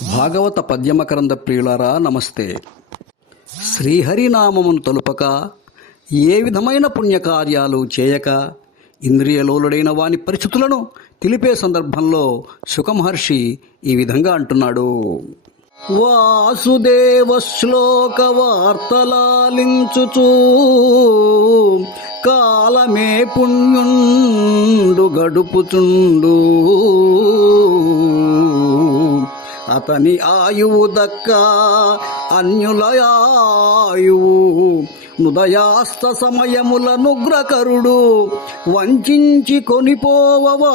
భాగవత పద్యమకరంద ప్రియులారా నమస్తే. శ్రీహరినామమును తలుపక ఏ విధమైన పుణ్యకార్యాలు చేయక ఇంద్రియలోలుడైన వాని పరిస్థితులను తెలిపే సందర్భంలో శుకమహర్షి ఈ విధంగా అంటున్నాడు. వాసుదేవ శ్లోక వార్తలాలించుచూ కాలమే పుణ్యుండు గడుపుచుండు అతని ఆయువు దక్క అన్యుల ఆయువు నుదయాస్త సమయముల నుగ్రకరుడు వంచించి కొనిపోవవాడదెరుగక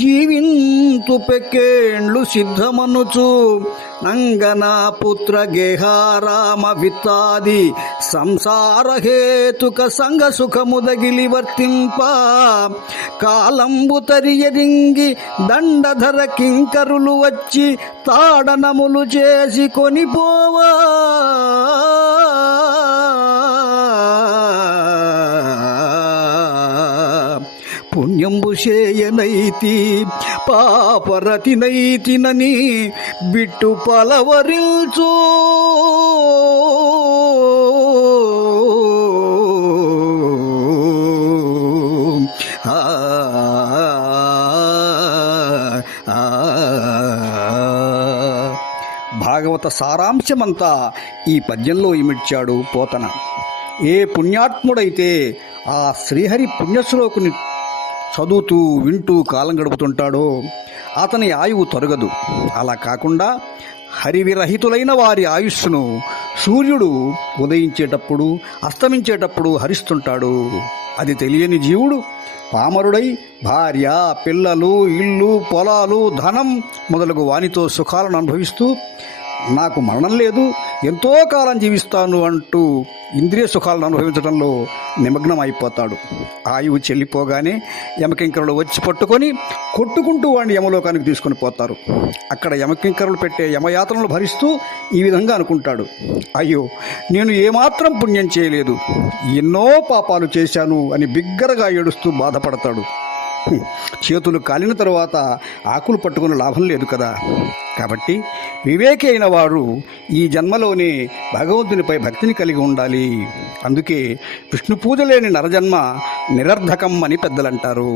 జీవింతు పెక్కేండ్లు సిద్ధమనుచు నంగనా పుత్ర గేహారామ విత్తాది సంసార హేతుక సంగ సుఖముదగిలి వర్తింప కాలంబు తరియరింగి దండధర కింకరులు వచ్చి తాడనములు చేసి కొనిపోవా పుణ్యంబు చేయనైతి పాపరతినైతినని బిట్టు పలవరిల్చు భాగవత సారాంశమంతా ఈ పద్యంలో ఇమిడ్చాడు పోతన. ఏ పుణ్యాత్ముడైతే ఆ శ్రీహరి పుణ్యశ్లోకుని చదువుతూ వింటూ కాలం గడుపుతుంటాడో అతని ఆయువు తరగదు. అలా కాకుండా హరివిరహితులైన వారి ఆయుస్సును సూర్యుడు ఉదయించేటప్పుడు అస్తమించేటప్పుడు హరిస్తుంటాడు. అది తెలియని జీవుడు పామరుడై భార్య, పిల్లలు, ఇల్లు, పొలాలు, ధనం మొదలగు వానితో సుఖాలను అనుభవిస్తూ నాకు మరణం లేదు, ఎంతో కాలం జీవిస్తాను అంటూ ఇంద్రియ సుఖాలను అనుభవించడంలో నిమగ్నం అయిపోతాడు. ఆయువు చెల్లిపోగానే యమకింకరులు వచ్చి పట్టుకొని కొట్టుకుంటూ వాడిని యమలోకానికి తీసుకొని పోతారు. అక్కడ యమకింకరులు పెట్టే యమయాతనలు భరిస్తూ ఈ విధంగా అనుకుంటాడు, అయ్యో నేను ఏమాత్రం పుణ్యం చేయలేదు, ఎన్నో పాపాలు చేశాను అని బిగ్గరగా ఏడుస్తూ బాధపడతాడు. చేతులు కాలిన తరువాత ఆకులు పట్టుకుని లాభం లేదు కదా. కాబట్టి వివేకి అయిన వారు ఈ జన్మలోనే భగవంతునిపై భక్తిని కలిగి ఉండాలి. అందుకే విష్ణు పూజ లేని నరజన్మ నిరర్ధకం అని పెద్దలంటారు.